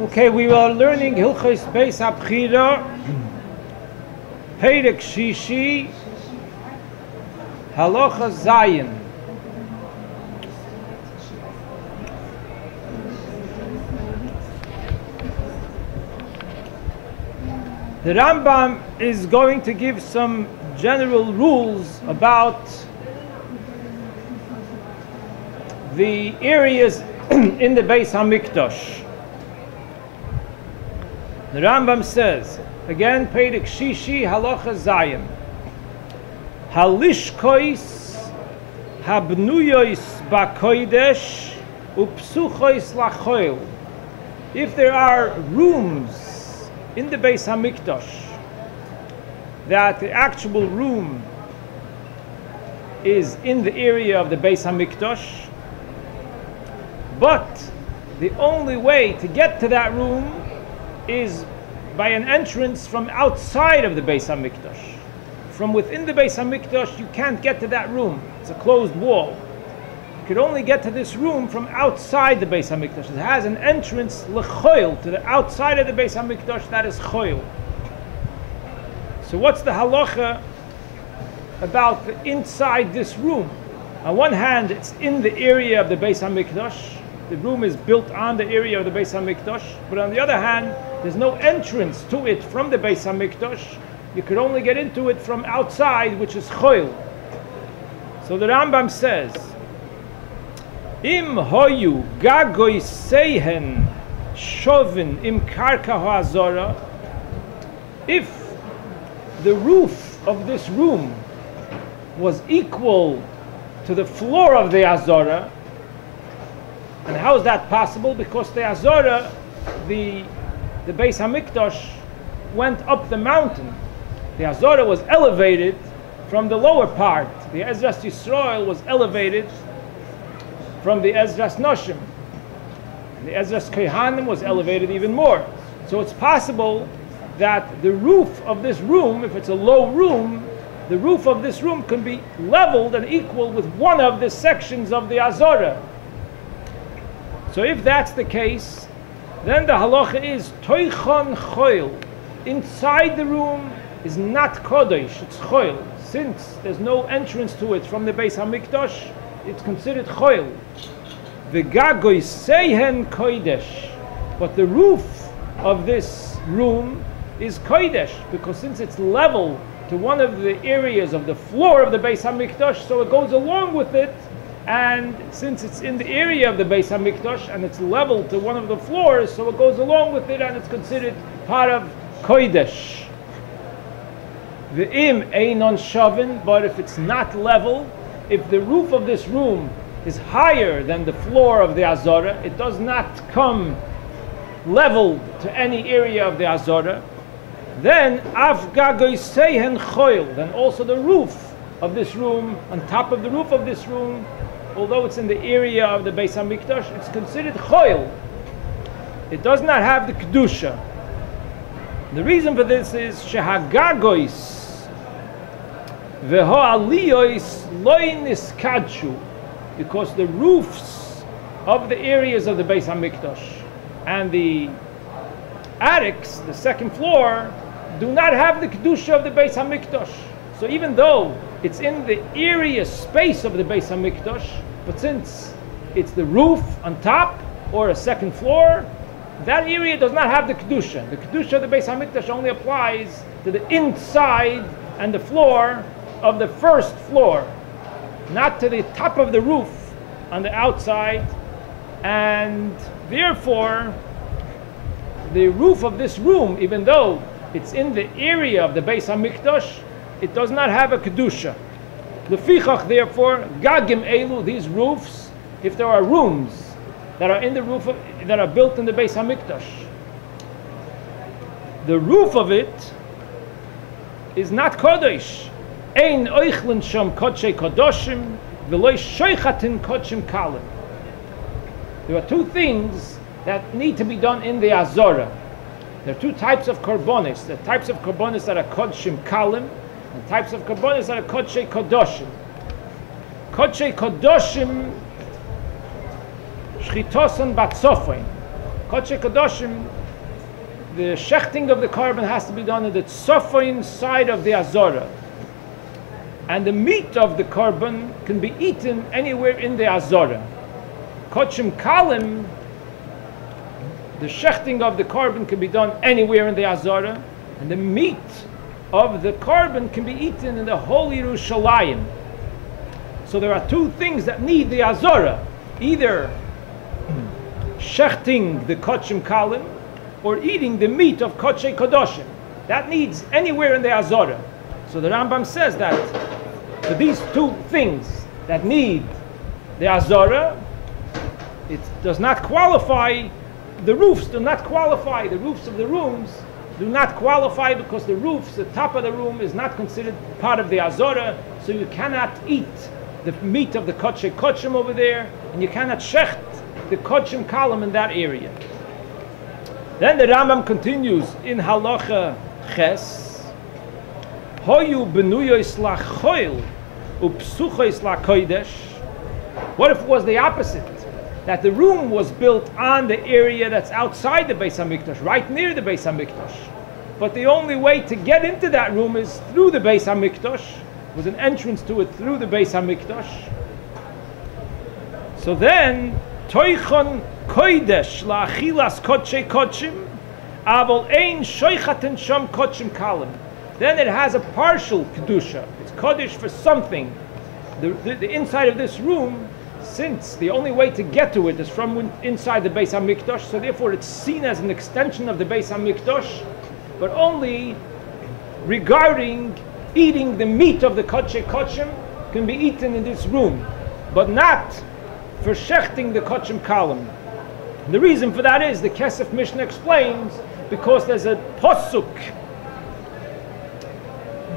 Okay, we are learning Hilchos Beis Habechira, Perek Shishi, Halacha Zayin. The Rambam is going to give some general rules about the areas in the Beis Hamikdash. The Rambam says, again, Perek Shishi, Halacha Zayin. Halishkois habnuyois bakoidesh upsuchois lachoil. If there are rooms in the Beis Hamikdash, that the actual room is in the area of the Beis Hamikdash, but the only way to get to that room is by an entrance from outside of the Beis Hamikdash. From within the Beis Hamikdash, you can't get to that room. It's a closed wall. You could only get to this room from outside the Beis Hamikdash. It has an entrance lechoil to the outside of the Beis Hamikdash, that is choil. So what's the halacha about the inside this room? On one hand, it's in the area of the Beis Hamikdash. The room is built on the area of the Beis Hamikdash, but on the other hand, there's no entrance to it from the Beis Hamikdash. You could only get into it from outside, which is choil. So the Rambam says, Im hoyu gagoy sehen shovin im karka ha'azora. If the roof of this room was equal to the floor of the Azora, and how is that possible? Because the Azora, the Beis Hamikdash, went up the mountain. The Azora was elevated from the lower part. The Ezras Yisrael was elevated from the Ezras Noshim. And the Ezras Kohanim was elevated even more. So it's possible that the roof of this room, if it's a low room, the roof of this room can be leveled and equal with one of the sections of the Azora. So if that's the case, then the halacha is toichon choil. Inside the room is not kodesh, it's choil. Since there's no entrance to it from the Beis Hamikdash, it's considered choil. V'gagoy sehen kodesh. But the roof of this room is kodesh, because since it's level to one of the areas of the floor of the Beis Hamikdash, so it goes along with it. And since it's in the area of the Beis Hamikdash and it's level to one of the floors, so it goes along with it and it's considered part of Kodesh. The im einon shavin, but if it's not level, if the roof of this room is higher than the floor of the Azora, it does not come leveled to any area of the Azora, then af gagoy sehen choil, then also the roof of this room, on top of the roof of this room, although it's in the area of the Beis Hamikdash, it's considered choil. It does not have the kedusha. The reason for this is shehagagois vehoaliyois loy niskadshu, because the roofs of the areas of the Beis Hamikdash and the attics, the second floor, do not have the kedusha of the Beis Hamikdash. So even though it's in the area space of the Beis Hamikdash, but since it's the roof on top or a second floor, that area does not have the kedusha. The kedusha of the Beis Hamikdash only applies to the inside and the floor of the first floor, not to the top of the roof on the outside. And therefore, the roof of this room, even though it's in the area of the Beis Hamikdash, it does not have a kedusha. Lefichach, therefore, gagim elu, these roofs, if there are rooms that are in the roof that are built in the Beis Hamikdash, the roof of it is not kodesh. Ein oichlin sham kodshei kodoshim v'loy shoichatin kodshim kalim. There are two things that need to be done in the Azora. There are two types of korbanos. The types of korbanos that are kodshim kalim, and types of korbanos that are kodshei kodoshim. Kodshei kodoshim shchitosan batzofin. Kodesh Kadoshim, the shechting of the carbon has to be done on the tzofin side of the Azora. And the meat of the carbon can be eaten anywhere in the Azora. Kodshim Kalim, the shechting of the carbon can be done anywhere in the Azora, and the meat of the carbon can be eaten in the whole Yerushalayim. So there are two things that need the Azora, either shechting the Kodshim Kalim or eating the meat of Kodshei Kodoshim. That needs anywhere in the Azora. So the Rambam says that for these two things that need the Azora, it does not qualify. The roofs do not qualify. The roofs of the rooms do not qualify because the roofs, the top of the room, is not considered part of the Azora. So you cannot eat the meat of the Kodshei Kodshim over there, and you cannot shecht the Kodshim Kalim in that area. Then the Rambam continues in Halacha Ches, Hoyu benuyois lachoil upsuchois lakodesh. What if it was the opposite? That the room was built on the area that's outside the Beis HaMikdash, right near the Beis HaMikdash. But the only way to get into that room is through the Beis HaMikdash. Was an entrance to it through the Beis HaMikdash. So then, Toichon kodesh la'achilas kodshei kodshim, avol ein shoichaten sham kodshim kalim. Then it has a partial kedusha. It's kodesh for something. The inside of this room, since the only way to get to it is from inside the Beis HaMikdash, so therefore it's seen as an extension of the Beis HaMikdash, but only regarding eating the meat of the Kodshei Kodshim can be eaten in this room, but not for shechting the Kodshim Kalim. The reason for that is, the Kesef Mishnah explains, because there's a posuk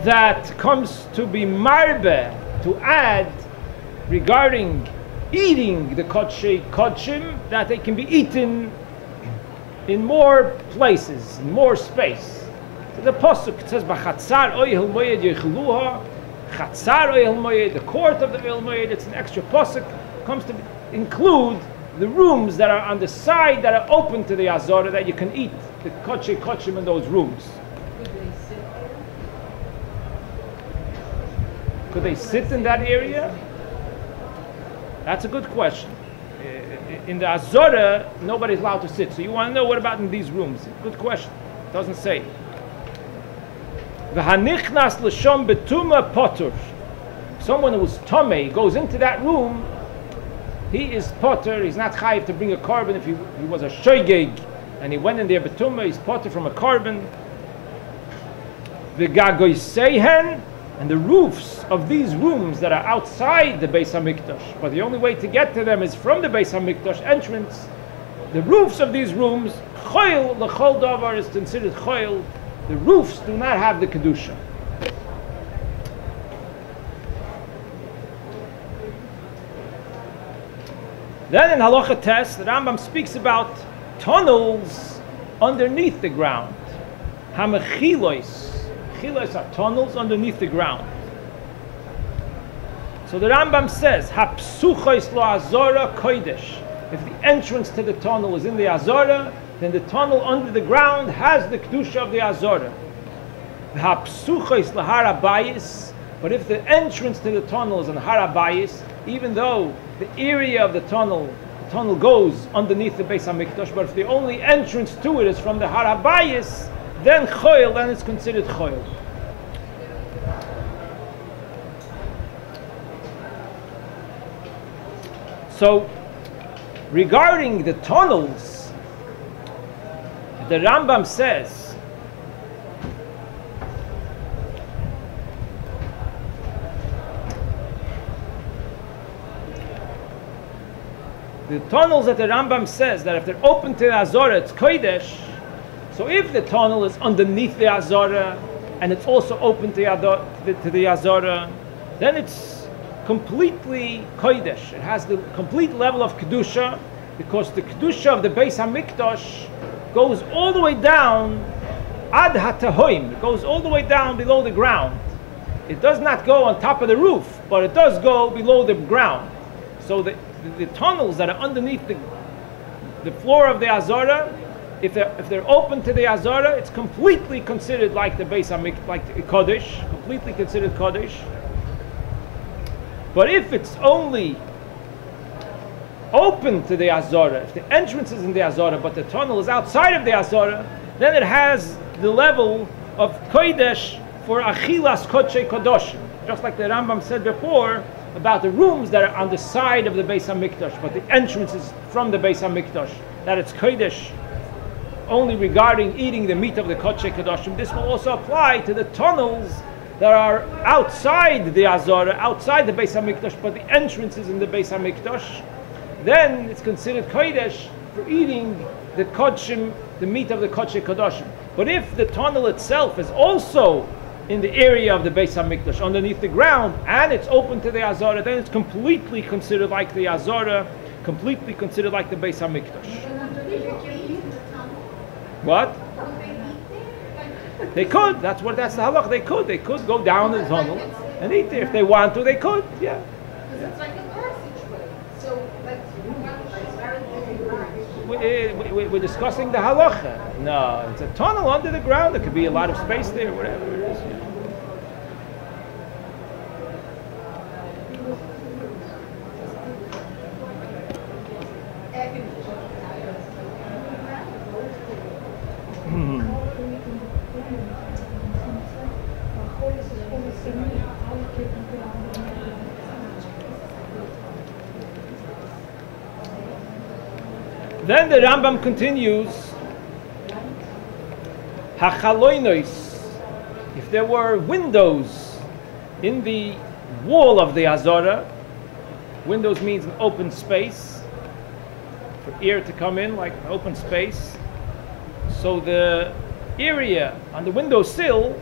that comes to be marbe, to add regarding eating the Kodshei Kodshim, that they can be eaten in more places, in more space. So the posuk, it says, "B'chatzar oyel moyed yechiluha," chatzar oyel moyed, the court of the oyel moyed. It's an extra posuk, comes to include the rooms that are on the side that are open to the Azora, that you can eat the Kodshei Kodshim in those rooms. Could they sit in that area? That's a good question. In the Azora, nobody's allowed to sit. So you want to know, what about in these rooms? Good question. It doesn't say. V'hanichnas l'shom betuma potur. Someone who's tomei goes into that room, he is potter. He's not chayiv to bring a carbon. If he was a shoygeg and he went in there betuma, he's potter from a carbon. V'gagoyseihen, and the roofs of these rooms that are outside the Beis HaMikdash, but the only way to get to them is from the Beis HaMikdash entrance. The roofs of these rooms, choil l'chol davar, is considered choil. The roofs do not have the kedusha. Then in Halacha Tes, the Rambam speaks about tunnels underneath the ground. Hamechilois. Chilos are tunnels underneath the ground. So the Rambam says, Hapsuchois lo Azora kodesh. If the entrance to the tunnel is in the Azora, then the tunnel under the ground has the kedusha of the Azora. Hapsuchois lo harabayis. But if the entrance to the tunnel is in harabayis, even though the area of the tunnel goes underneath the Beis HaMikdash, but if the only entrance to it is from the harabayis, then choil, then it's considered choil. So, regarding the tunnels, the Rambam says the tunnels that the Rambam says that if they're open to the Azora, it's kodesh. So if the tunnel is underneath the Azora and it's also open to the Azora, then it's completely kodesh. It has the complete level of kedusha, because the kedusha of the Beis HaMikdash goes all the way down ad hatahoim. It goes all the way down below the ground. It does not go on top of the roof, but it does go below the ground. So the tunnels that are underneath the floor of the Azara, if they're open to the Azara, it's completely considered like the Beis Hamikdash, like the Kodesh, completely considered Kodesh. But if it's only open to the Azara, if the entrance is in the Azara, but the tunnel is outside of the Azara, then it has the level of Kodesh for Achilas Kodshei Kodoshim. Just like the Rambam said before about the rooms that are on the side of the Beis Hamikdash, but the entrance is from the Beis Hamikdash, that it's Kodesh only regarding eating the meat of the Kodshei Kodoshim. This will also apply to the tunnels that are outside the Azara, outside the Beis Hamikdash, but the entrance is in the Beis Hamikdash. Then it's considered Kodesh for eating the Kodshim, the meat of the Kodshei Kodoshim. But if the tunnel itself is also in the area of the Beis Hamikdash, underneath the ground, and it's open to the Azara, then it's completely considered like the Azara, completely considered like the Beis Hamikdash. What? They could. That's the Halacha. They could go down the tunnel and eat there if they want to. They could. Yeah. Because it's like a passageway. So we're discussing the Halacha. No, it's a tunnel under the ground. There could be a lot of space there, whatever it is. Yeah. Then the Rambam continues, Hachaloinos, if there were windows in the wall of the Azara, windows means an open space, for air to come in, like an open space. So the area on the windowsill,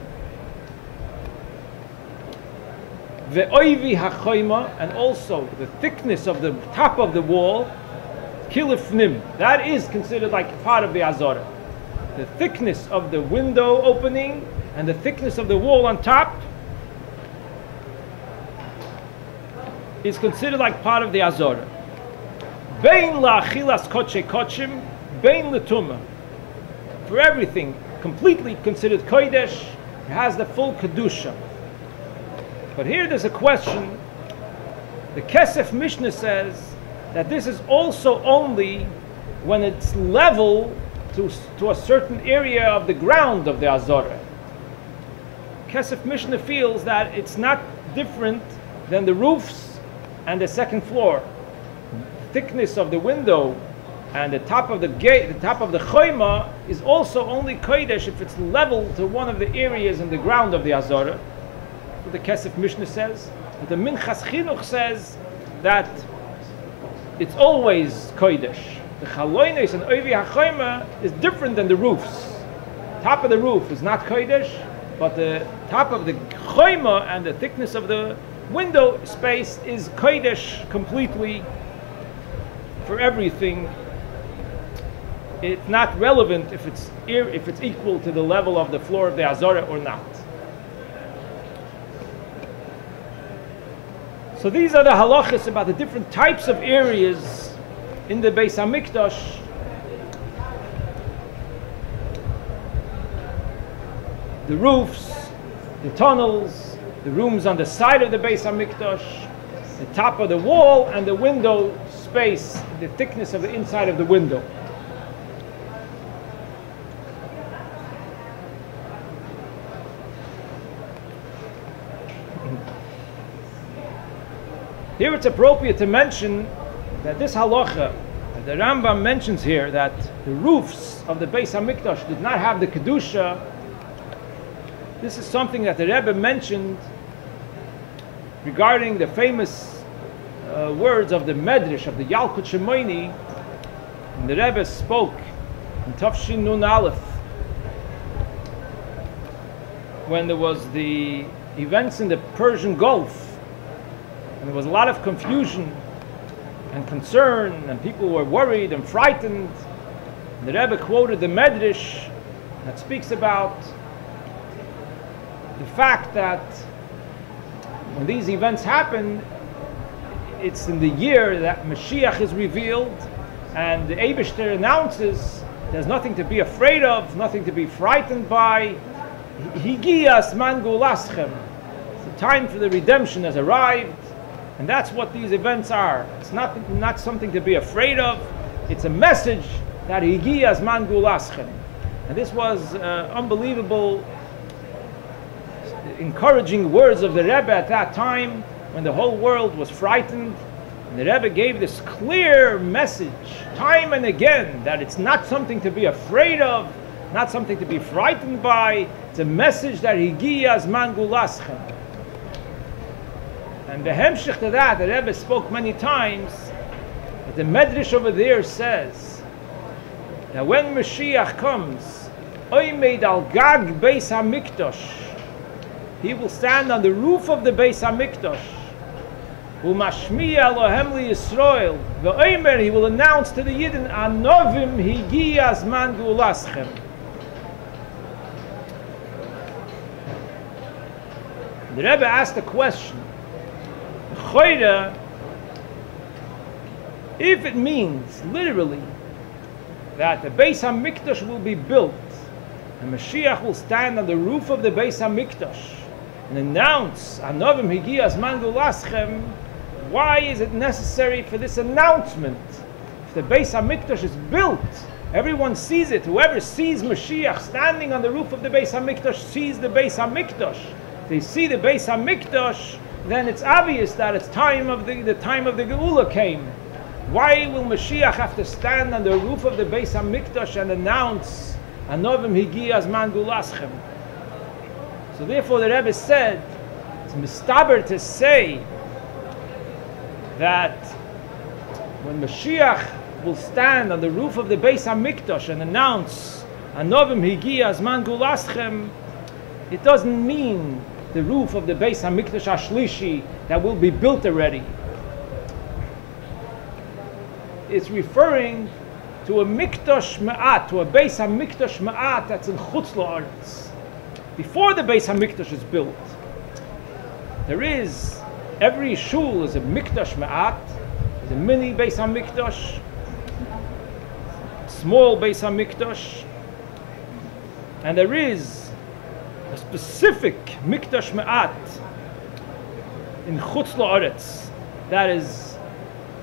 ve'oivi hachoima, and also the thickness of the top of the wall, kilifnim, that is considered like part of the Azara. The thickness of the window opening and the thickness of the wall on top is considered like part of the Azara. Bein la'achilas kodshe kodshim, bein l'tumah. For everything, completely considered kodesh, it has the full kedusha. But here there's a question. The Kesef Mishnah says that this is also only when it's level to a certain area of the ground of the Azara. Kesef Mishnah feels that it's not different than the roofs and the second floor. Thickness of the window and the top of the gate, the top of the choima, is also only kodesh if it's level to one of the areas in the ground of the Azara. What the Kesef Mishnah says. But the Minchas Chinuch says that it's always kodesh. The chaloinos and oivi hachoima is different than the roofs. Top of the roof is not kodesh, but the top of the choima and the thickness of the window space is kodesh completely for everything. It's not relevant if it's equal to the level of the floor of the Azara or not. So these are the halachas about the different types of areas in the Beis Hamikdash. The roofs, the tunnels, the rooms on the side of the Beis Hamikdash, the top of the wall, and the window space, the thickness of the inside of the window. Here it's appropriate to mention that this halacha, that the Rambam mentions here, that the roofs of the Beis Hamikdash did not have the kedusha. This is something that the Rebbe mentioned regarding the famous words of the Medrash of the Yalkut Shimoni. And the Rebbe spoke in Tafshin Nun Aleph when there was the events in the Persian Gulf. And there was a lot of confusion and concern, and people were worried and frightened. And the Rebbe quoted the Medrash that speaks about the fact that when these events happen, it's in the year that Mashiach is revealed. and the Eibishter announces there's nothing to be afraid of, nothing to be frightened by. Higias man gulaschem. The time for the redemption has arrived, and that's what these events are. It's not something to be afraid of. It's a message that Higias man gulaschem. And this was unbelievable, encouraging words of the Rebbe at that time when the whole world was frightened. And the Rebbe gave this clear message time and again that it's not something to be afraid of, not something to be frightened by. It's a message that Higias man gulaschem. And the hemshich to that, the Rebbe spoke many times, but the Medrash over there says that when Mashiach comes, Oymeid al Gag Beis HaMikdash, he will stand on the roof of the Beis HaMikdash. Umashmiya Lohem Yisrael. Ve'omer, he will announce to the Yidden, Anovim Higias man gulaschem. The Rebbe asked a question. If it means literally that the Beis HaMikdash will be built and Mashiach will stand on the roof of the Beis HaMikdash and announce Anovim Higias man gulaschem, why is it necessary for this announcement? If the Beis HaMikdash is built, everyone sees it. Whoever sees Mashiach standing on the roof of the Beis HaMikdash sees the Beis HaMikdash. If they see the Beis HaMikdash, then it's obvious that it's time of the time of the Geula came. Why will Mashiach have to stand on the roof of the Beis HaMikdash and announce Anovim Higias man gulaschem? So therefore the Rebbe said, it's mistaber to say that when Mashiach will stand on the roof of the Beis HaMikdash and announce Anovim Higias man gulaschem, it doesn't mean the roof of the Beis HaMikdash Ashlishi that will be built already. It's referring to a Mikdash Ma'at, to a Beis HaMikdash Ma'at that's in Chutz La'aretz. Before the Beis HaMikdash is built, there is, every shul is a Mikdash Ma'at, is a mini Beis HaMikdash, small Beis HaMikdash, and there is a specific Mikdash Ma'at in Chutz La'aretz that is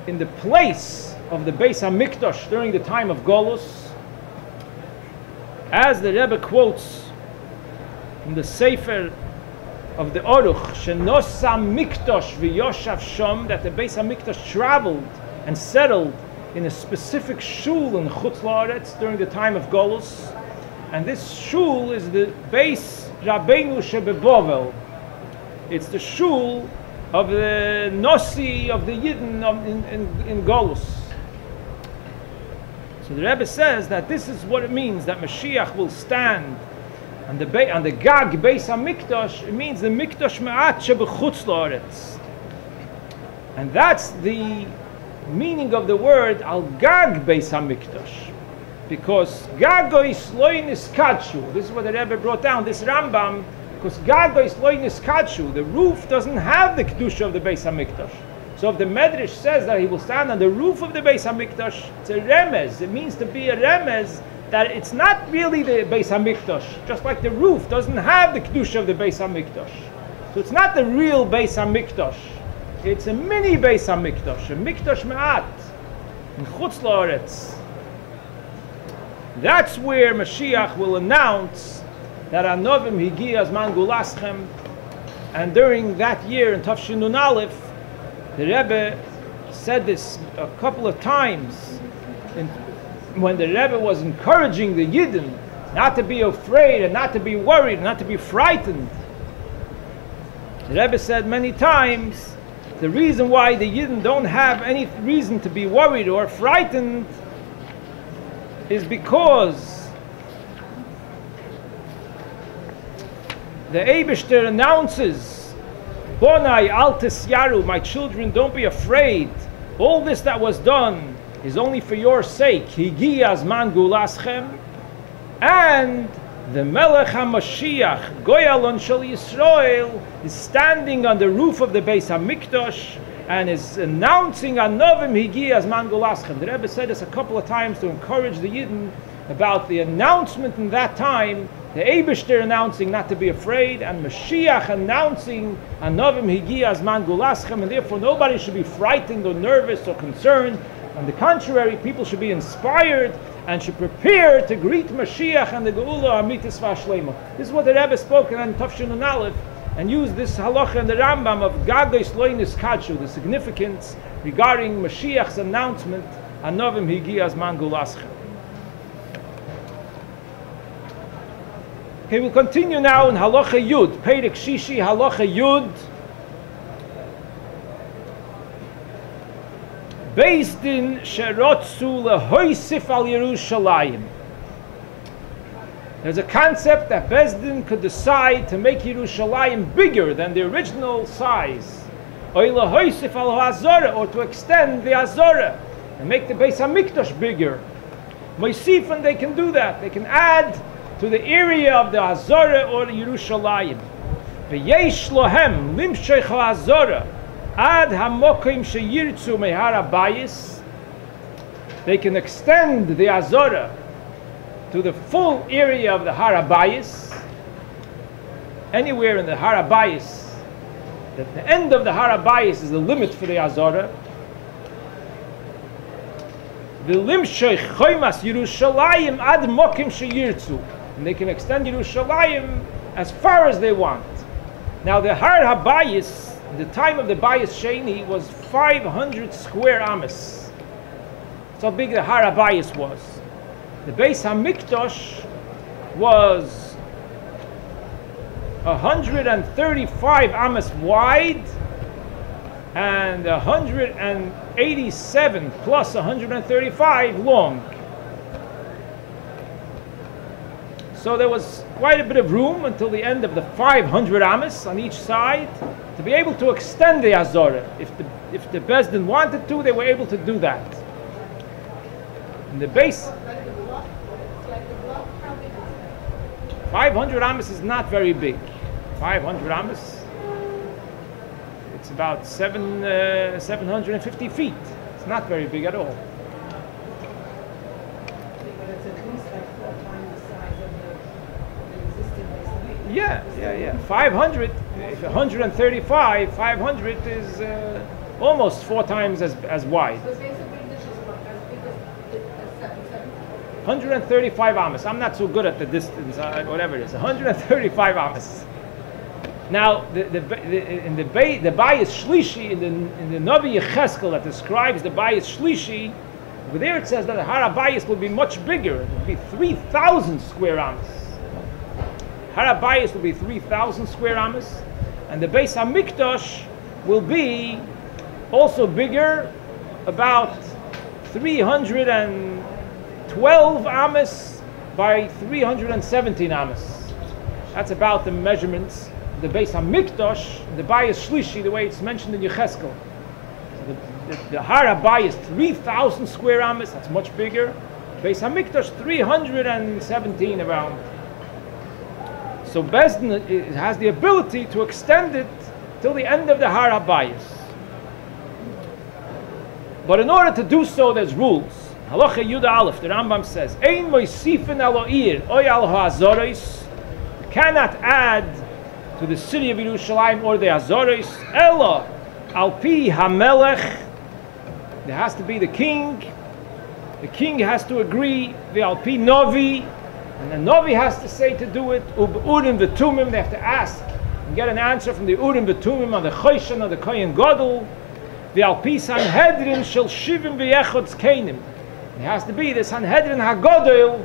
in the place of the Beis HaMikdash during the time of Golus, as the Rebbe quotes in the Sefer of the Aruch, Shenosa Mikdash v'yoshav sham, that the Beis HaMikdash traveled and settled in a specific shul in Chutz La'aretz during the time of Golus, and this shul is the Beis Rabbeinu Shebebavel. It's the shul of the Nosi of the Yidden in Golus. So the Rebbe says that this is what it means that Mashiach will stand on the Gag Beis HaMikdash. It means the Mikdash Ma'at Shebechutz La'aretz, and that's the meaning of the word Al Gag Beis HaMikdash, because Gagois Loinis Kachu. This is what the Rebbe brought down, this Rambam, because Gagois Loinis Kachu, the roof doesn't have the Kedusha of the Beis HaMikdash. So if the Medrash says that he will stand on the roof of the Beis HaMikdash, it's a remez. It means to be a remez that it's not really the Beis HaMikdash, just like the roof doesn't have the Kedusha of the Beis HaMikdash. So it's not the real Beis HaMikdash. It's a mini Beis HaMikdash, a Mikdash Ma'at, in Chutz La'aretz. That's where Mashiach will announce that Anovim Higias man gulaschem. And during that year in Tafshin Nun Aleph, the Rebbe said this a couple of times when the Rebbe was encouraging the Yidden not to be afraid and not to be worried, not to be frightened. The Rebbe said many times the reason why the Yidden don't have any reason to be worried or frightened is because the Eibishter announces, Bonai altis yaru, my children, don't be afraid. All this that was done is only for your sake. Higias man gulaschem. And the Melech HaMashiach, Goyalon Shel Yisrael, is standing on the roof of the Beis HaMikdash, and is announcing Anovim Higi as Man Gulaschem. The Rebbe said this a couple of times to encourage the Yidden about the announcement in that time, the Eibishter announcing not to be afraid, and Mashiach announcing Anovim Higi as Man Gulaschem, and therefore nobody should be frightened or nervous or concerned. On the contrary, people should be inspired and should prepare to greet Mashiach and the Geula Amitis Vashlema. This is what the Rebbe spoke in Tafshin and Aleph, and used this halacha in the Rambam of Gagois Loinis Kadshu, the significance regarding Mashiach's announcement, Anovim Higi as Man Gulaschem. Okay, we'll continue now in Halacha Yud, Perek Shishi, Halacha Yud. Beis Din Sherotzu Lehoisif al Yerushalayim. There's a concept that Beis Din could decide to make Yerushalayim bigger than the original size, or Lehoisif al Hazorah, or to extend the Hazorah and make the Beis Hamikdash bigger. Moisifan, they can do that. They can add to the area of the Hazorah or the Yerushalayim. V'yesh lohem limshech Hazorah ad hamokim sheyirtzu mehar habayis. They can extend the Hazorah to the full area of the Har HaBayis, anywhere in the Har HaBayis. That the end of the Har HaBayis is the limit for the Hazorah. The limshech choimas Yerushalayim ad mokim sheyirtzu. And they can extend Yerushalayim as far as they want. Now the Har HaBayis, the time of the Bayis Sheni, was 500 square amas. That's how big the Har HaBayis was. The Beis Hamikdash was 135 amas wide and 187 plus 135 long. So there was quite a bit of room until the end of the 500 amas on each side to be able to extend the Hazorah. If the Beis Din wanted to, they were able to do that. And the base 500 amas is not very big. 500 amas, it's about 750 feet. It's not very big at all. Yeah. 500, if 135, 500 is almost 4 times as wide. 135 amas. I'm not so good at the distance, whatever it is. 135 amas. Now, in the Bayis Shlishi, in the Navi Yecheskel that describes the Bayis Shlishi, over there it says that the Har HaBayis will be much bigger. It will be 3,000 square amas. Har HaBayis will be 3,000 square amas, and the Beis Hamikdash will be also bigger, about 312 amas by 317 amas. That's about the measurements. The Beis Hamikdash, the Bayis Shlishi, the way it's mentioned in Yecheskel. So the Har HaBayis 3,000 square amas, that's much bigger. Beis Hamikdash 317 around. So Beis Din has the ability to extend it till the end of the Har HaBayis. But in order to do so, there's rules. Halacha Yud Aleph, the Rambam says, Ein moisifin alo'ir oy al ha'azoros. You cannot add to the city of Yerushalayim or the Azoros, Ella al pi hamelech. There has to be the king. The king has to agree. The al pi novi. And the Novi has to say to do it. Urim v'tumim, they have to ask and get an answer from the Urim v'tumim on the Choshen of the Kohen Gadol. The Alpi Sanhedrin shel shivim v'yechod zkenim. It has to be the Sanhedrin HaGadol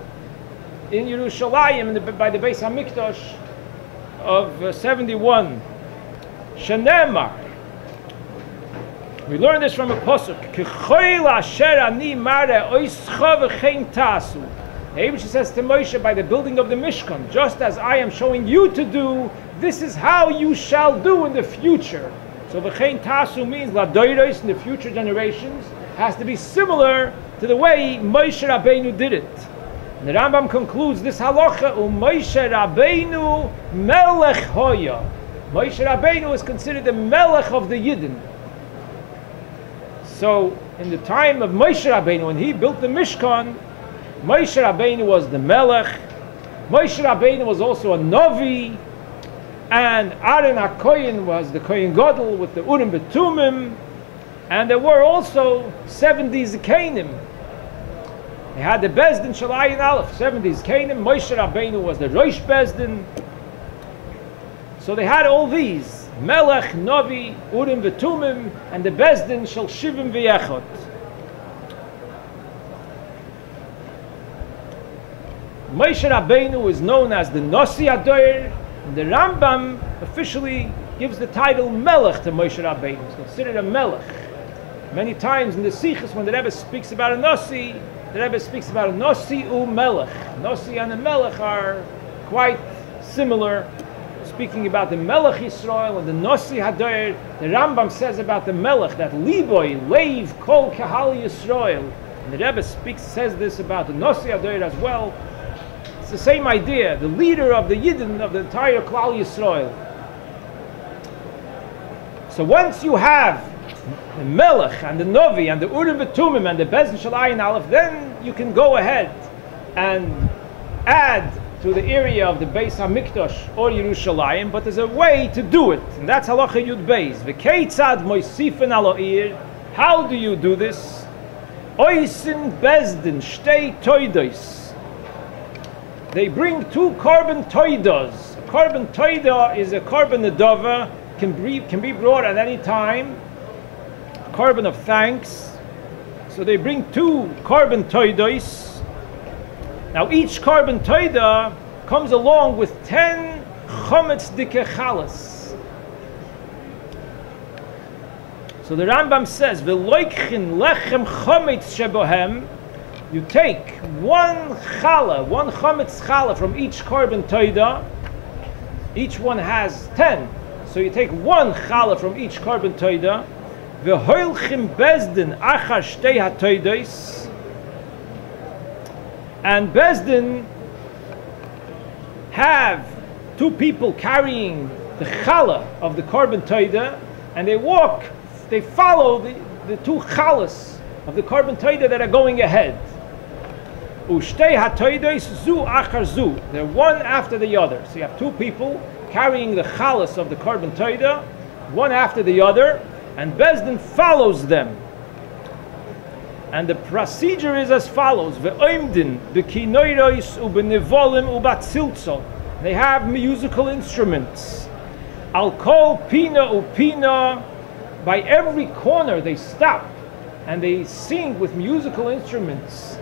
in Yerushalayim by the Beis Hamikdash of 71. Shenemar. We learn this from a pasuk. K'choil asher ani mare oischa v'chein tasu. The Eibush says to Moshe, by the building of the Mishkan, just as I am showing you to do, this is how you shall do in the future. So v'chein tasu means ladoiros in the future generations has to be similar to the way Moshe Rabbeinu did it. And the Rambam concludes this halacha, Moshe Rabbeinu melech hoya. Moshe Rabbeinu is considered the melech of the Yidden. So in the time of Moshe Rabbeinu, when he built the Mishkan, Moshe Rabbeinu was the Melech. Moshe Rabbeinu was also a Novi, and Aaron HaKoyin was the Kohen Gadol with the Urim Betumim, and there were also 70 Zekanim. They had the Bezdin Shalayin Aleph, 70 Zekanim. Moshe Rabbeinu was the Rosh Bezdin. So they had all these, Melech, Novi, Urim Betumim, and the Bezdin Shel Shivim V'Yechot. Moshe Rabbeinu is known as the Nasi Adoyer, and the Rambam officially gives the title Melech to Moshe Rabbeinu. He's considered a Melech. Many times in the Sichos, when the Rebbe speaks about a Nasi, the Rebbe speaks about a Nasi u Melech. Nasi and a Melech are quite similar. Speaking about the Melech Yisrael and the Nasi Hadoyer, the Rambam says about the Melech that Liboy, Leiv, Kol Kahal Yisrael. And the Rebbe says this about the Nasi Hadoyer as well. It's the same idea, the leader of the Yidden of the entire Klal Yisrael. So once you have the Melech and the Novi and the Urim V'Tumim and the Bezdin Shalayin Aleph, then you can go ahead and add to the area of the Beis HaMikdash or Yerushalayim, but there's a way to do it, and that's Halacha Yud Beis. V'keitzad moisifen alo ir. How do you do this? Oisin Bezdin shtei toidos. They bring 2 carbon toidos. A carbon toida is a carbon nedava, can be brought at any time. A carbon of thanks. So they bring 2 carbon toidos. Now each carbon toida comes along with 10 chometz dike chalas. So the Rambam says, "V'loikchin lechem chometz shebohem." You take 1 challah, 1 chometz challah from each carbon toida. Each one has 10. So you take 1 challah from each carbon toida. V'hoilchim bezdin achar shtei hatoidos. And Bezdin have 2 people carrying the challah of the carbon toida, and they follow the 2 challahs of the carbon toida that are going ahead. Ushtei hatoidos zu achar zu. They're one after the other. So you have 2 people carrying the challahs of the carbon toida, one after the other, and Bezdin follows them. And the procedure is as follows: Ve'oimdin b'kinoiros u'b'nevolim u'batziltzol. They have musical instruments. Al kol pina u'pina. By every corner they stop and they sing with musical instruments.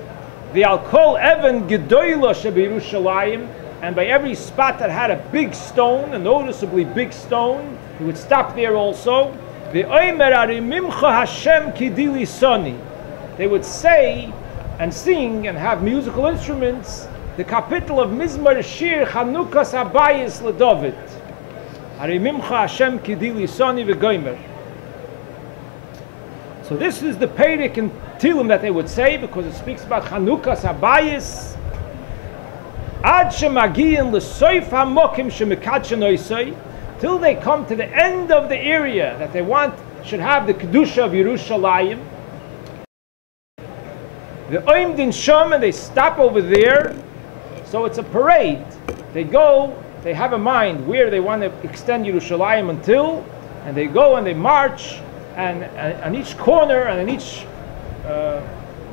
Ve'al kol even gedoyla shebeYerushalayim. And by every spot that had a big stone, a noticeably big stone, they would stop there also. Ve'oimer arimimcha Hashem kidili soni. They would say and sing and have musical instruments the capital of Mizmar Shir Chanukas Habayis LeDavid. Harimimcha Hashem kidili soni v'goymer. So this is the Perek in Tilim that they would say, because it speaks about Chanukas Habayis. Ad shemagiyin l'soif hamokim shemikadshen oisei, till they come to the end of the area that they want should have the kedusha of Yerushalayim. The oimdin shom, and they stop over there. So it's a parade. They go, they have a mind where they want to extend Yerushalayim until, and they go and they march, and on each corner and on each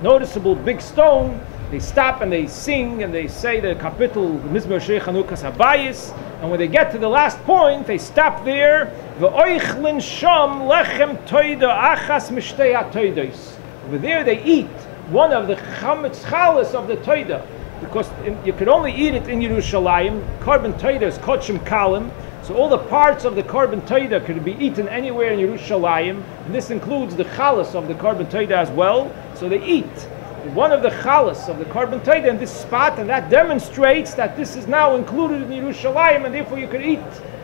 noticeable big stone, they stop and they sing and they say the kapitel Mizmor Shir Chanukas Habayis, and when they get to the last point, they stop there. Ve'oichlin shom lechem toida achas mishtei hatoidos. Over there they eat one of the chametz chalas of the toida, because you could only eat it in Yerushalayim. Carbon toida is kochim kalim, so all the parts of the carbon toida could be eaten anywhere in Yerushalayim, and this includes the chalas of the carbon toida as well. So they eat one of the chalas of the carbon toida in this spot, and that demonstrates that this is now included in Yerushalayim, and therefore you could eat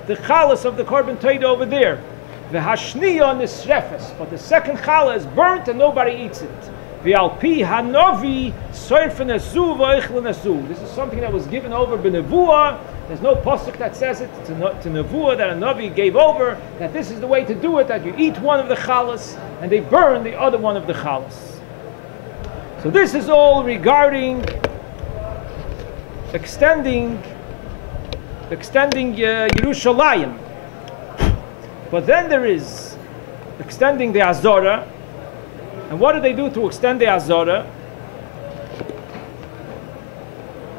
the chalas of the carbon toida over there. The hashniya nisrefes, but the second challah is burnt and nobody eats it. V'alpi hanovi soifen asu v'oichlin asu. This is something that was given over b'nevuah. There's no pasuk that says it. It's to nevuah that a navi gave over, that this is the way to do it, that you eat one of the chalas and they burn the other one of the chalas. So this is all regarding extending Yerushalayim. But then there is extending the Azorah. And what do they do to extend the Azorah?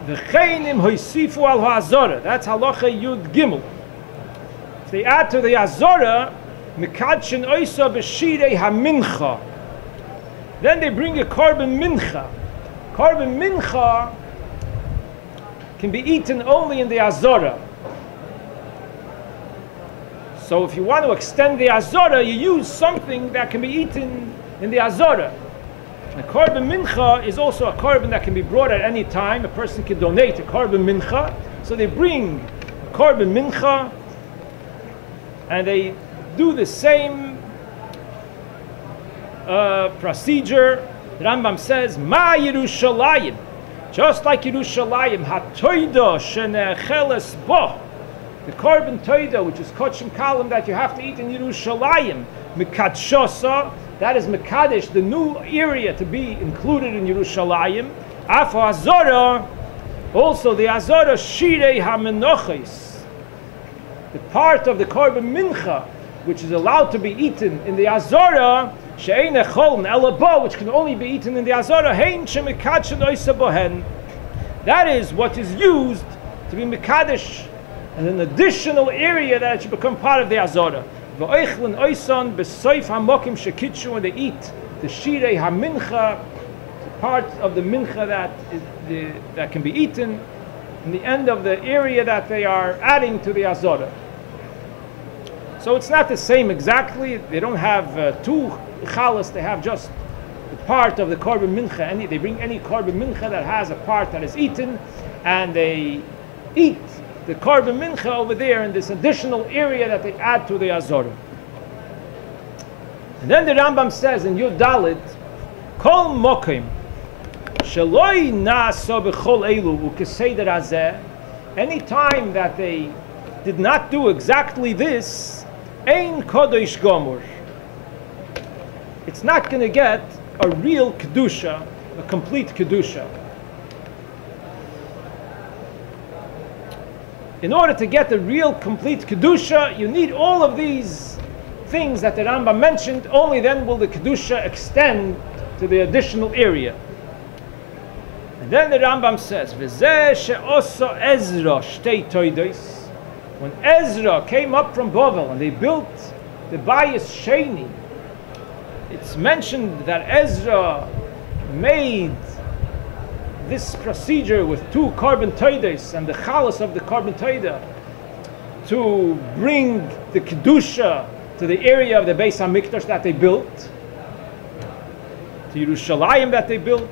V'cheinim hoisifu al ha'azorah. That's halacha yud gimel. If they add to the Azorah, mekadshin oisa b'shirei hamincha. Then they bring a korban mincha. Korban mincha can be eaten only in the Azorah. So if you want to extend the Azorah, you use something that can be eaten in the Azorah. A korban mincha is also a korban that can be brought at any time. A person can donate a korban mincha. So they bring a korban mincha and they do the same procedure. The Rambam says, Ma Yerushalayim. Just like Yerushalayim, ha-toida shenecheles bo. The korban toida, which is kochim kalim that you have to eat in Yerushalayim, mikadshosa, that is mekadesh, the new area to be included in Yerushalayim. Afa Azorah, also the Azorah shirei hamenochis, the part of the korban mincha, which is allowed to be eaten in the Azorah, she'ein echoln elabo, which can only be eaten in the Azorah, hein shemikadshen oisa bohen. That is what is used to be mekadesh, and an additional area that should become part of the Azorah. V'oichlin oisan b'soif hamokim shekitshu, when they eat the shirei hamincha, part of the mincha that can be eaten in the end of the area that they are adding to the Azorah. So it's not the same exactly. They don't have two chalas. They have just the part of the korban mincha. They bring any korban mincha that has a part that is eaten, and they eat the korban mincha over there in this additional area that they add to the Azorah. And then the Rambam says in Yud Dalit, Kol mokim sheloi na'asa b'chol elu u'keseder hazeh. Any time that they did not do exactly this, ein kodesh gomur. It's not going to get a real kedusha, a complete kedusha. In order to get the real complete kedusha, you need all of these things that the Rambam mentioned. Only then will the kedusha extend to the additional area. And then the Rambam says, "V'zeh she'osa Ezra shtei toidos." When Ezra came up from Bavel and they built the Bayis Sheni, it's mentioned that Ezra made this procedure with two korban toidos and the chalas of the korban toida to bring the kedusha to the area of the Beis Hamikdash that they built, to Yerushalayim that they built.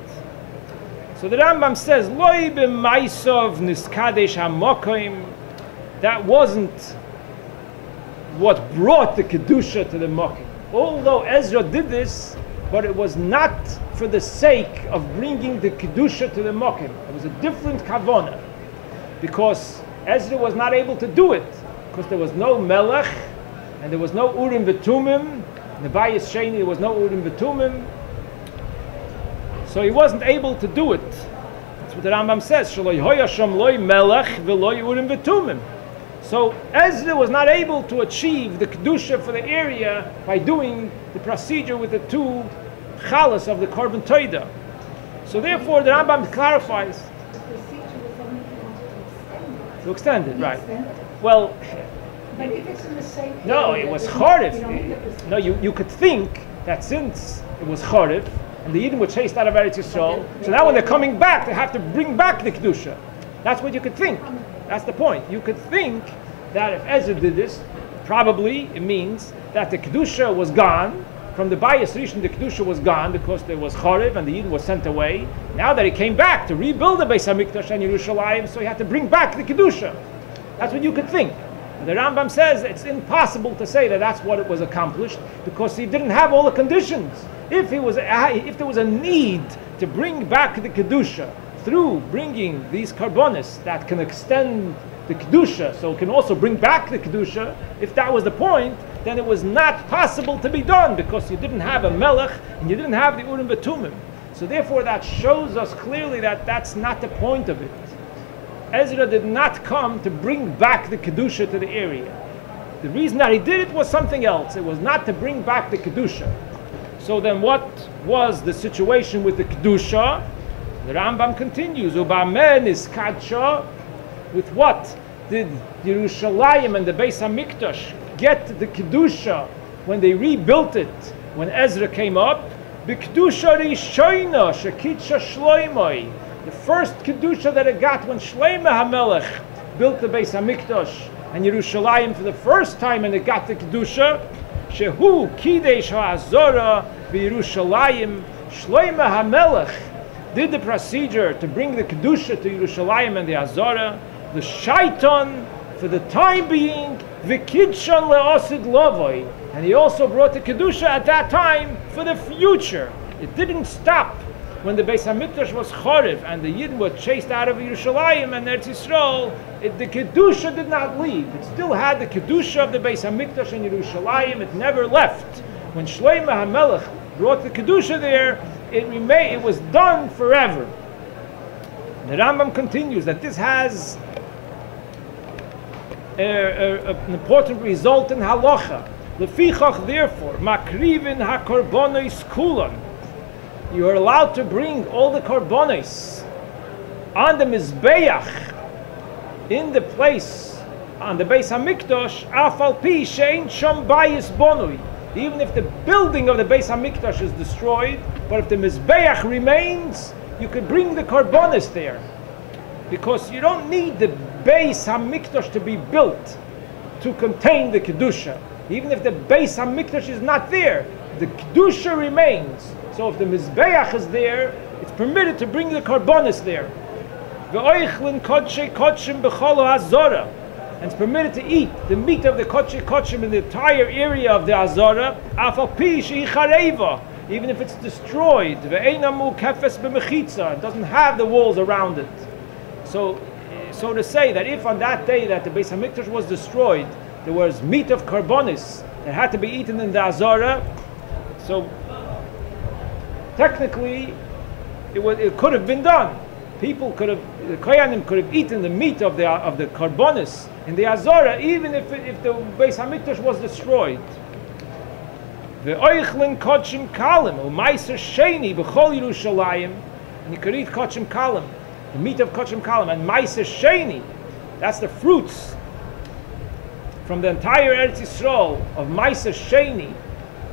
So the Rambam says, "Loi b'maisov niskadesh hamokim." That wasn't what brought the kedusha to the mokim. Although Ezra did this, but it was not for the sake of bringing the kedusha to the mokim. It was a different kavanah, because Ezra was not able to do it because there was no melech and there was no urim v'tumim. In the Bayis Sheni there was no urim v'tumim, so he wasn't able to do it. That's what the Rambam says. Shaloi hoyasham loy melech v'loy urim v'tumim. So Ezra was not able to achieve the kedusha for the area by doing the procedure with the two chalas of the korban toida. So therefore the Rambam clarifies. The procedure was only To extend it, right? Extend it. Well, But if it's in the same no, area, it was then Chorev. you don't need the procedure. No, you could think that since it was Chorev, and the Yidden were chased out of Eretz Yisrael, so now when they're coming back, they have to bring back the Kedusha. That's what you could think. That's the point. You could think that if Ezra did this, probably it means that the Kedusha was gone. From the Bayis Rishon, the Kedusha was gone because there was Chorev and the Yidden was sent away. Now that he came back to rebuild the Beis Hamikdash and Yerushalayim, so he had to bring back the Kedusha. That's what you could think. And the Rambam says it's impossible to say that that's what it was accomplished, because he didn't have all the conditions. if there was a need to bring back the kedusha through bringing these karbonis that can extend the kedusha, so it can also bring back the kedusha, if that was the point, then it was not possible to be done because you didn't have a melech and you didn't have the urim v'tumim. So therefore, that shows us clearly that that's not the point of it. Ezra did not come to bring back the kedusha to the area. The reason that he did it was something else. It was not to bring back the kedusha. So then, what was the situation with the kedusha? The Rambam continues, "Ubamen is kadsha." With what did Yerushalayim and the Beis Hamikdash get the kedusha when they rebuilt it? When Ezra came up, b'kedusha rishoyna shekitsha shloimoi. The first kedusha that it got when Shlomo HaMelech built the Beis Hamikdash and Yerushalayim for the first time, and it got the kedusha. Shehu kidesh ha'azora v'Yerushalayim. Shlomo HaMelech did the procedure to bring the kedusha to Yerushalayim and the Azora. The shaitan, for the time being, v'kidshan le'osid lovoi, and he also brought the kedusha at that time for the future. It didn't stop when the Beis Hamikdash was chorev and the Yidden were chased out of Yerushalayim and Eretz Yisrael. The kedusha did not leave. It still had the kedusha of the Beis Hamikdash and Yerushalayim. It never left. When Shlomo HaMelech brought the kedusha there, it was done forever. The Rambam continues that this has an important result in halacha. Lefichach, therefore, makrivin hakorbonos kulan. You are allowed to bring all the korbonos on the mizbeach in the place on the Beis Hamikdash. Afal pi shein shom bayis bonui. Even if the building of the Beis Hamikdash is destroyed, but if the mizbeach remains, you could bring the korbonos there, because you don't need the Beis Hamikdash to be built to contain the kedusha. Even if the Beis Hamikdash is not there, the kedusha remains. So if the mizbeach is there, it's permitted to bring the korbonos there. Ve'oichlin kodshei kodshim b'chol ha'azora, and it's permitted to eat the meat of the kodshei kodshim in the entire area of the Azora. Afal pi shehi chareva, even if it's destroyed. Ve'einamu kefes b'mechitza, it doesn't have the walls around it. So to say that if on that day that the Beis Hamikdash was destroyed, there was meat of karbonis that had to be eaten in the Azora, so technically it could have been done. The Kohanim could have eaten the meat of the karbonis in the Azora, even if the Beis Hamikdash was destroyed. Ve'oichlin kodshim kalim u'maiser sheni b'chol Yerushalayim, and you could eat kodshim kalim, the meat of kodshim kalim, and maiser sheni, that's the fruits from the entire Eretz Yisrael of maiser sheni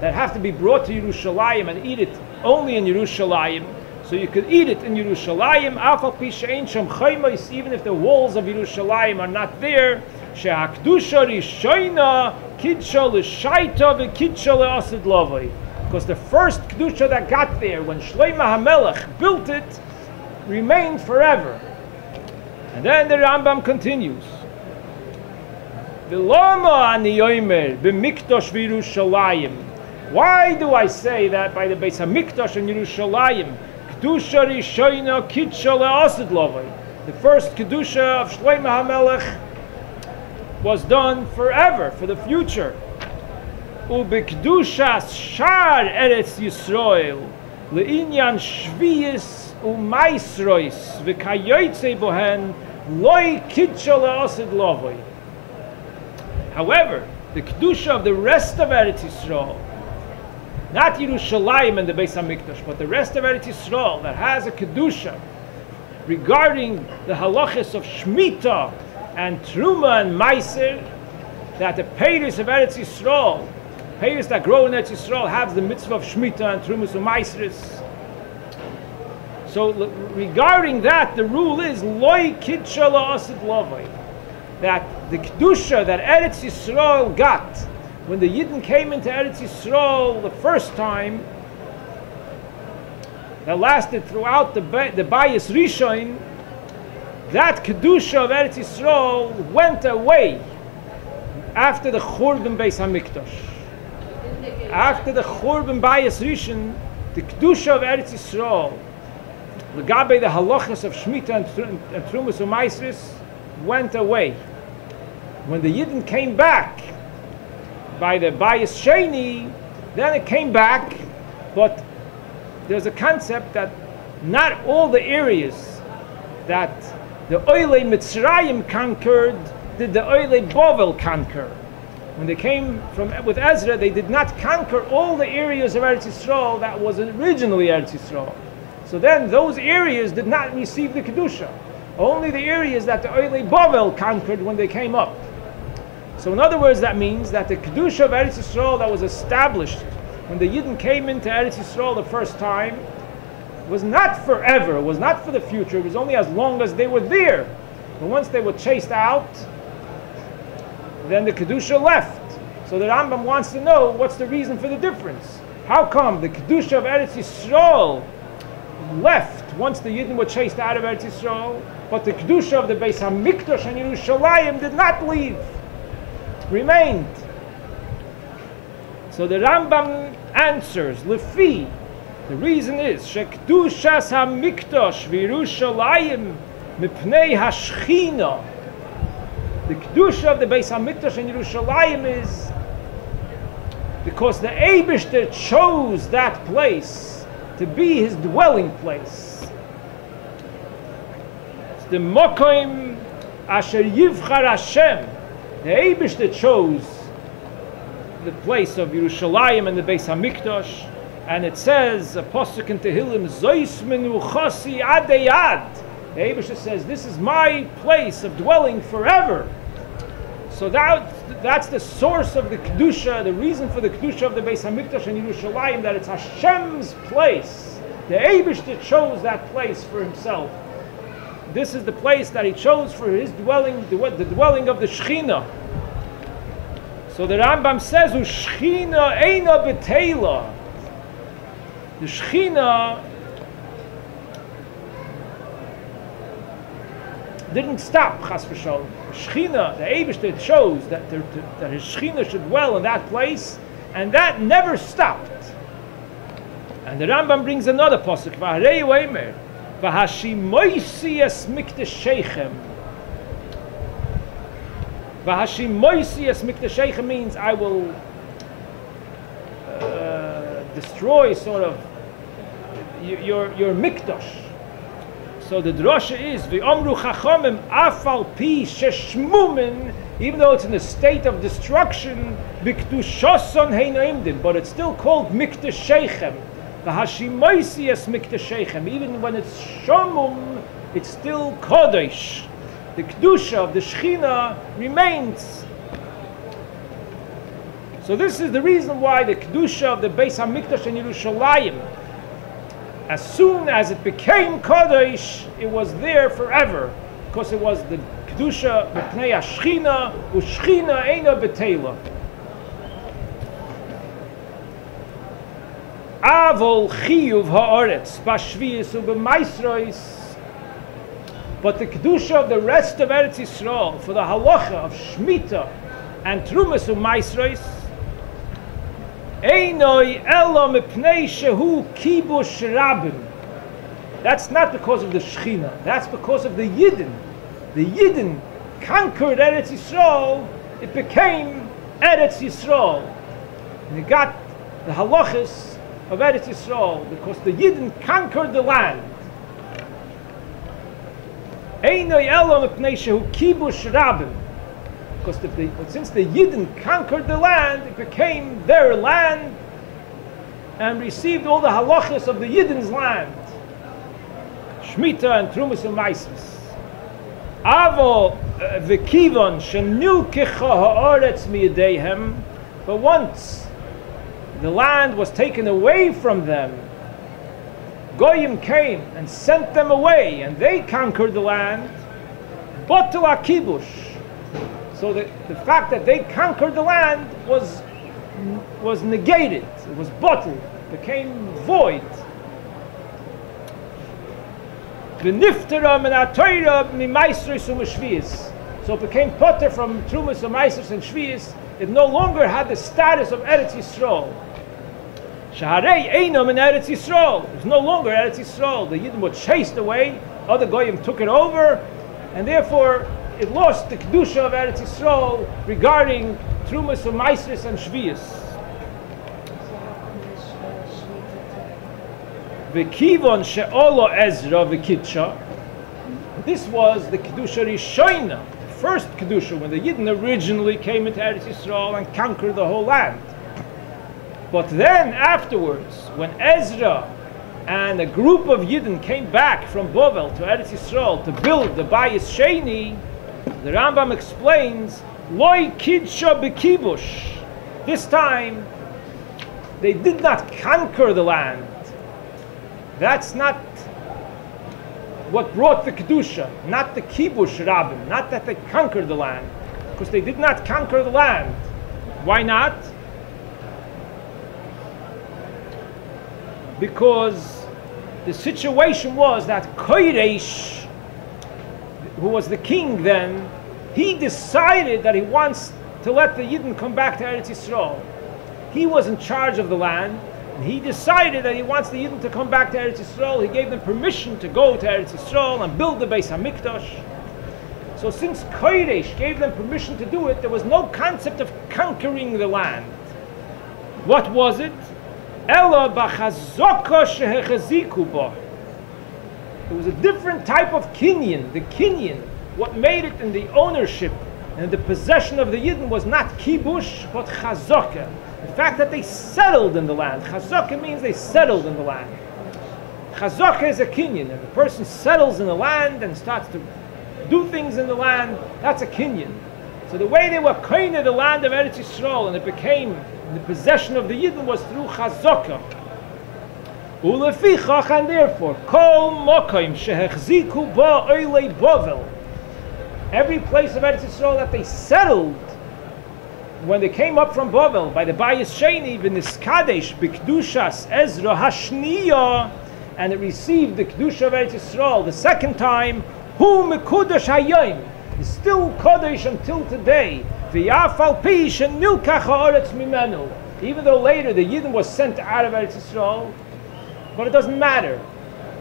that have to be brought to Yerushalayim and eat it only in Yerushalayim. So you could eat it in Yerushalayim, afal pi she'ein sham chaymos, even if the walls of Yerushalayim are not there. She'hakdusha rishoyna kidsha l'shaita v'kidsha le'asid lavoi. Because the first kedusha that got there when Shlomo HaMelech built it remained forever. And then the Rambam continues. V'lama ani yomer b'mikdash v'Yerushalayim. Why do I say that by the Beis Hamikdash and Yerushalayim? Kedusha rishoyna kidsha le'asid lavoi. The first kedusha of Shlomo HaMelech was done forever, for the future. U'b'kedushas shar Eretz Yisrael le'inyan shviyis u'maisrois v'kayotzei bohen loy kidsha le'asid lavoi. However, the kedusha of the rest of Eretz Yisrael, not Yerushalayim and the Beis Hamikdash, but the rest of Eretz Yisrael that has a kedusha regarding the halachas of Shemitah and Truma and Meiser, that the peiros of Eretz Yisrael, peiros that grow in Eretz Yisrael, have the mitzvah of Shemitah and Trumas and Meiseris. So regarding that, the rule is loy kidsha la'asid lavoi, that the kedusha that Eretz Yisrael got when the Yidden came into Eretz Yisrael the first time, that lasted throughout the Bayis Rishon, that kedusha of Eretz Yisrael went away after the Churban Beis Hamikdash. After the Churban Bayis Rishon, the Kedusha of Eretz Yisrael, Legabe the halachas of Shemitah and Trumas U'Maisris, went away. When the Yidden came back by the Bayis Sheni, then it came back, but there's a concept that not all the areas that the Oilei Mitzrayim conquered did the Oilei Bovel conquer. When they came with Ezra, they did not conquer all the areas of Eretz Yisrael that was originally Eretz Yisrael. So then those areas did not receive the Kedusha. Only the areas that the Oilei Bovel conquered when they came up. So in other words, that means that the Kedusha of Eretz Yisrael that was established when the Yidden came into Eretz Yisrael the first time was not forever, was not for the future, it was only as long as they were there. But once they were chased out, then the Kedusha left. So the Rambam wants to know what's the reason for the difference. How come the Kedusha of Eretz Yisrael left once the Yidden were chased out of Eretz Yisrael, but the Kedusha of the Beis Hamikdash and Yerushalayim did not leave, remained? So the Rambam answers, Lefi, the reason is, Shekdushas Hamikdash v'Yerushalayim mipnei hashchina. The Kedusha of the Beis Hamikdash and Yerushalayim is because the Eibishter chose that place to be his dwelling place. It's the Mokoim Asher Yivchar Hashem. The Eibishter chose the place of Yerushalayim and the Beis Hamikdash, and it says, a pasuk in Tehillim, Zois menuchasi adeyad. The Eibishter says, this is my place of dwelling forever. So that's the source of the Kedusha, the reason for the Kedusha of the Beis Hamikdash and Yerushalayim, that it's Hashem's place. The Eibishter chose that place for himself. This is the place that he chose for his dwelling, the dwelling of the Shechina. So the Rambam says, Shechina eina betela. The Shechina didn't stop, chas v'sholom. Shechina, the Eibishter chose that his Shechina should dwell in that place, and that never stopped. And the Rambam brings another pasuk, V'harei omer, V'hashimoisi es miktashechem. V'hashimoisi es miktashechem means I will destroy sort of your mikdash. So the drasha is v'omru chachamim afal pi sheshmumin, even though it's in a state of destruction, b'kedushason heino imdim, but it's still called miktashechem. V'hashimoisi es miktashechem. Even when it's shomum, it's still kodesh. The kedusha of the Shechina remains. So this is the reason why the kedusha of the Beis Hamikdash and Yerushalayim, as soon as it became Kodesh, it was there forever, because it was the Kedusha b'pnei hashchina, u'shchina eina betela. Avol chiyuv ha'aretz b'shviyis u'b'maisrois. But the Kedusha of the rest of Eretz Yisrael, for the Halacha of Shemitah and Trumas u'Maisrois, Einoi elo mipnei shehu kibush rabim. That's not because of the Shechina. That's because of the Yidden. The Yidden conquered Eretz Yisrael. It became Eretz Yisrael. And it got the halachas of Eretz Yisrael because the Yidden conquered the land. Einoi elo mipnei shehu kibush rabim. Because since the Yidden conquered the land, it became their land and received all the halachas of the Yidden's land. Shemitah and Trumas u'Maisros. Avo v'kivon shenilkecha ha'aretz miyadeihem. But once the land was taken away from them, Goyim came and sent them away, and they conquered the land. Batul ha'kibush. So the fact that they conquered the land was negated. It was bottled, became void. So it became potter from Trumas u'Maisros and Shviyis. It no longer had the status of Eretz Yisrael. Shaharei Einam in Eretz Yisrael. It was no longer Eretz Yisrael. The Yidden were chased away. Other Goyim took it over, and therefore it lost the kedusha of Eretz Yisrael regarding Trumas of Maisris and Shvius. V'kivon she'olo Ezra v'kitsha. This was the kedusha Rishoina, the first kedusha, when the Yidden originally came into Eretz Yisrael and conquered the whole land. But then afterwards, when Ezra and a group of Yidden came back from Bovel to Eretz Yisrael to build the Bayis Sheni, the Rambam explains, Loi Kidsha Bekibush. This time, they did not conquer the land. That's not what brought the Kedusha, not the Kibush Rabbim, not that they conquered the land, because they did not conquer the land. Why not? Because the situation was that Koresh, who was the king then, he decided that he wants to let the Yidden come back to Eretz Yisrael. He was in charge of the land, and he decided that he wants the Yidden to come back to Eretz Yisrael. He gave them permission to go to Eretz Yisrael and build the Beis HaMikdash. So since Koresh gave them permission to do it, there was no concept of conquering the land. What was it? Ela b'chazaka shehechaziku ba. It was a different type of kinyan. The kinyan, what made it in the ownership and the possession of the Yidden was not kibush, but chazaka. The fact that they settled in the land. Chazaka means they settled in the land. Chazaka is a kinyan. If a person settles in the land and starts to do things in the land, that's a kinyan. So the way they were koine the land of Eretz Yisrael, and it became the possession of the Yidden, was through chazaka. Ulefichach, and therefore, kol mokaim shehechziku ba oilei bovel. Every place of Eretz Yisrael that they settled, when they came up from Bovel by the Bayis Sheni, v'niskadesh b'kedushas Ezra hashniya, and it received the kedusha of Eretz Yisrael the second time, hu mekudash hayom, is still kodesh until today. V'yafal pi shenilkach haaretz mimenu. Even though later the Yidden was sent out of Eretz Yisrael, but it doesn't matter.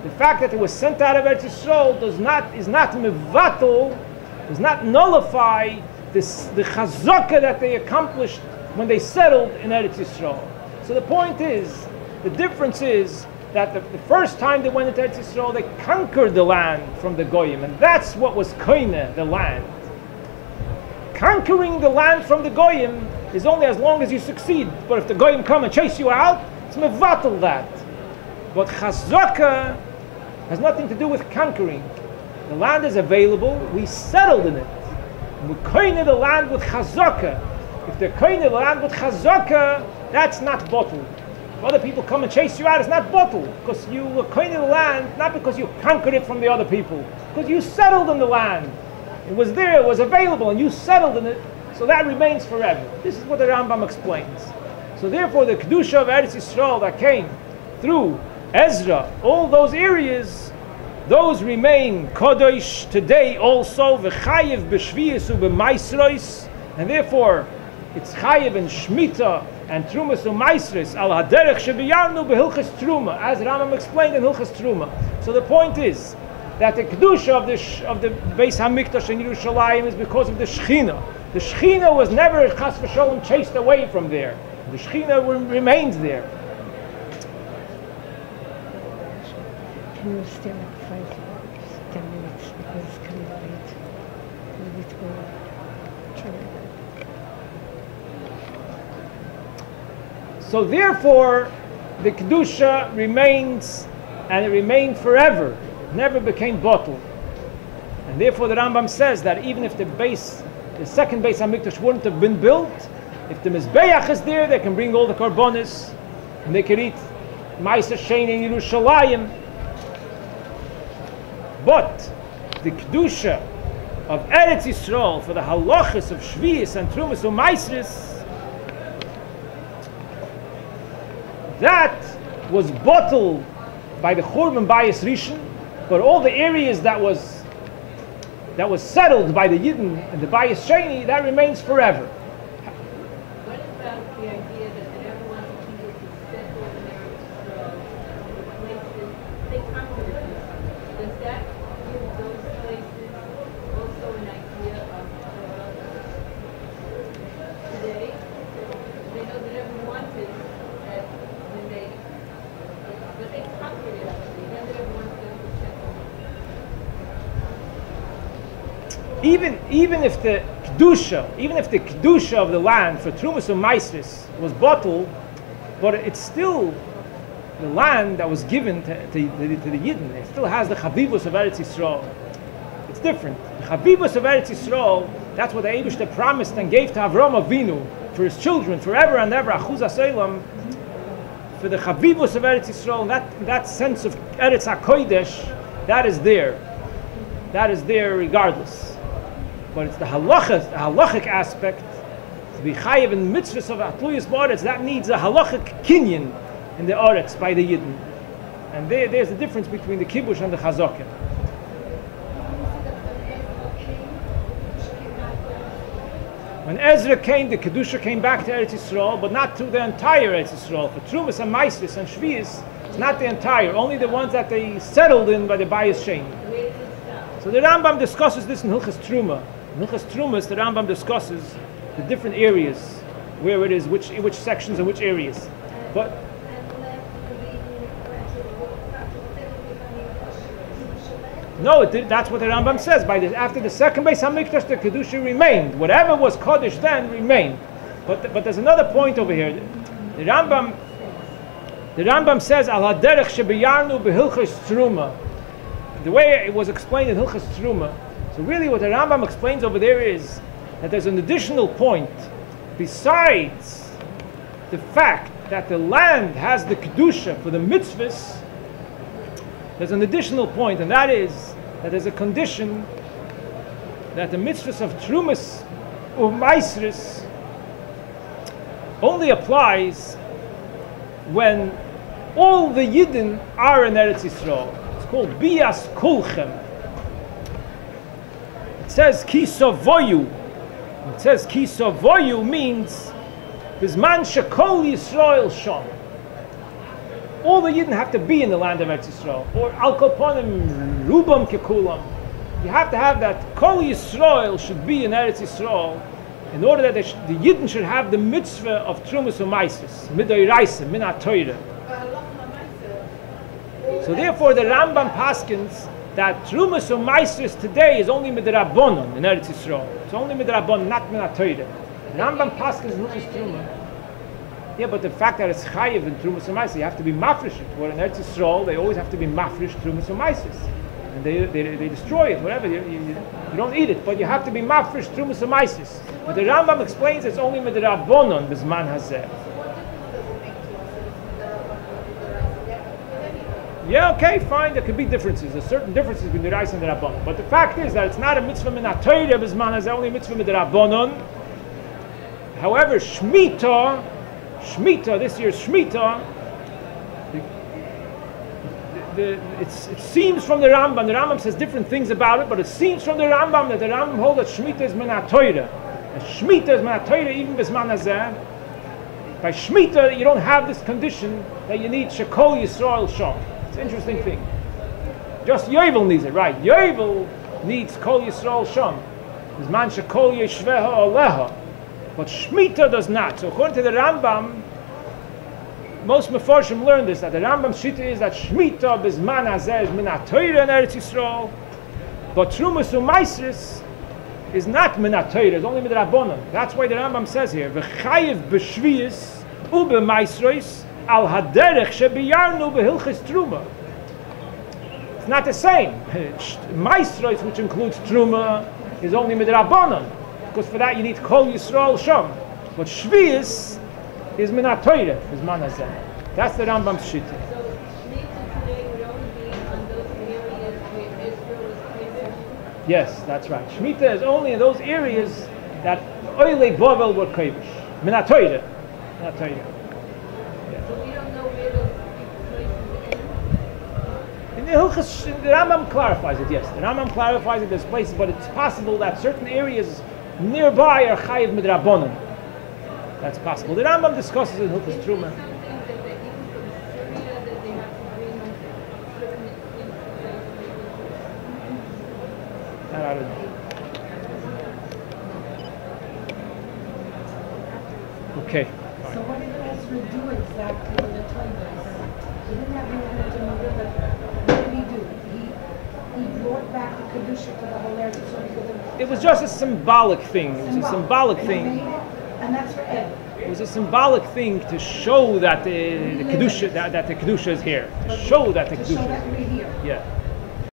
The fact that it was sent out of Eretz Yisrael is not mevatel, does not nullify the chazaka that they accomplished when they settled in Eretz Yisrael. So the point is, the difference is that the first time they went into Eretz Yisrael, they conquered the land from the Goyim, and that's what was koine, the land. Conquering the land from the Goyim is only as long as you succeed, but if the Goyim come and chase you out, it's mevatel that. But chazaka has nothing to do with conquering. The land is available, we settled in it. We koine the land with chazaka. If they're koine the land with chazaka, that's not bottled. If other people come and chase you out, it's not bottled, because you were koine the land, not because you conquered it from the other people, because you settled in the land. It was there, it was available, and you settled in it, so that remains forever. This is what the Rambam explains. So therefore, the kedusha of Eretz Yisrael that came through Ezra, all those areas, those remain kodesh today also, v'chayev b'shviyus u'b'maisros, and therefore it's chayev and shmita and trumas u'maisros al haderech shebiyarnu b'hilchos truma, as Rambam explained in Hilchos Truma. So the point is that the kedusha of the Beis HaMikdash in Yerushalayim is because of the Shechina. The Shechina was never chas v'sholem chased away from there. The Shechina remains there. Can you stay like 5 minutes, 10 minutes, because it's kind of late. We need to go try So therefore, the kedusha remains, and it remained forever. Never became bottled. And therefore the Rambam says that even if the second Beis HaMikdash wouldn't have been built, if the Mizbeach is there, they can bring all the karbonis, and they can eat Ma'aser Sheni in Yerushalayim. But the kedusha of Eretz Yisrael for the halachas of Shvius and Trumas u'Maisris, that was bottled by the Churban Bayis Rishon. But all the areas that was settled by the Yidden and the Bayis Sheni, that remains forever. What about the idea that everyone needed to settle in even if the kedusha of the land for Trumas and Maasros was bottled, but it's still the land that was given to the Yidden. It still has the Chavivus of Eretz Yisrael. It's different. The Chavivus of Eretz Yisrael, that's what the Eibishter promised and gave to Avram Avinu for his children forever and ever, Achuz HaSelam, for the Chavivus of Eretz Yisrael, that sense of Eretz HaKodesh, that is there. That is there regardless. But it's the halachic aspect, to be chayiv in mitzvahs of Atluyas Ba'aretz, that needs a halachic kinyan in the Aretz by the Yidden. And there's the difference between the kibush and the chazakah. When Ezra came, the Kedusha came back to Eretz Yisrael, but not to the entire Eretz Yisrael. For Trumas and Maasros and Shvius, it's not the entire, only the ones that they settled in by the Bayis Shem. So the Rambam discusses this in Hilchos Truma. In Hilchos Trumas, the Rambam discusses the different areas, where it is, which sections and which areas. But no, that's what the Rambam says. After the second Beis Hamikdash, the Kedusha remained. Whatever was Kodesh then remained. But there's another point over here. The Rambam says, Al haderech shebiyarnu behilchos Truma. The way it was explained in Hilchos Truma. So really what the Rambam explains over there is that there's an additional point. Besides the fact that the land has the Kedusha for the mitzvahs, there's an additional point, and that is that there's a condition that the mitzvahs of Trumas or Maasros only applies when all the Yidden are in Eretz Yisrael. It's called Bias Kulchem. It says Ki Sovoyu. It says Ki Sovoyu means Bizman Shekol Yisrael Shom. All the Yidden have to be in the land of Eretz Yisrael, or Al Koponim Rubam Kekulam. You have to have that Kol Yisrael should be in Eretz Yisrael in order that the Yidden should have the mitzvah of Trumas and Maasros, Midoiraisa, Min HaTorah. So therefore the Rambam paskins that Trumas and Maasros today is only Midrabanon in Eretz Yisrael. It's only Midrabanon, not Min HaTorah. The Rambam paskins Hilchos Truma. Yeah, but the fact that it's chayiv in Trumas and Maasros, you have to be mafresh it. Where in Eretz Yisrael, they always have to be mafresh Trumas and Maasros. And they destroy it, whatever. You don't eat it, but you have to be mafresh Trumas and Maasros. But the Rambam explains it's only midrabanon bizman hazeh. Yeah, okay, fine. There could be differences. There's certain differences between the Rais and the Rabbanon. But the fact is that it's not a mitzvah min HaTorah bizman hazeh, only a mitzvah min Rabbanon. However, Shemitah, this year's Shemitah, it seems from the Rambam says different things about it, but it seems from the Rambam that the Rambam holds that Shemitah is min HaTorah. Shemitah is min HaTorah even bizman hazeh. By Shemitah, you don't have this condition that you need Shekol Yisrael Shom. It's an interesting thing. Just Yovel needs it, right? Yovel needs Kol Yisrael Shom. Bizman Shekol Yeshveha Aleha. But Shemitah does not. So according to the Rambam, most Mefarshim learn this, that the Rambam's shita is that Shemitah bizman hazeh is min HaTorah in Eretz Yisrael, but Trumas and Maasros is not min HaTorah, it's only midrabanon. That's why the Rambam says here, v'chayiv b'shviyis u'b'maasros al haderech shebiyarnu b'hilchos Truma. It's not the same. Maasros, which includes Truma, is only midrabanon, because for that you need Kol Yisrael Shom. But Shviyis is min HaTorah, is man hazeh. That's the Rambam's shita. Yes, that's right. Shemitah is only in those areas that Oilei Bovel were kovish. Min HaTorah. Min HaTorah. So we don't know where those places In the Hilchos, the Rambam clarifies it, yes. The Rambam clarifies it, there's places, but it's possible that certain areas nearby are chayiv midrabanon. That's possible. The Rambam discusses in Hilchos Truma. I don't know. Okay. So what did Ezra do exactly with the Torah? He didn't have anything to do with it. What did he do? He he brought back the Kedusha to the whole area, so he could have... It was just a symbolic thing. It was a symbolic And he thing. made it, and that's for Ed. It was a symbolic thing to show that the kedusha that the kedusha is here. To show that the To show kedusha that is we're here. here. Yeah.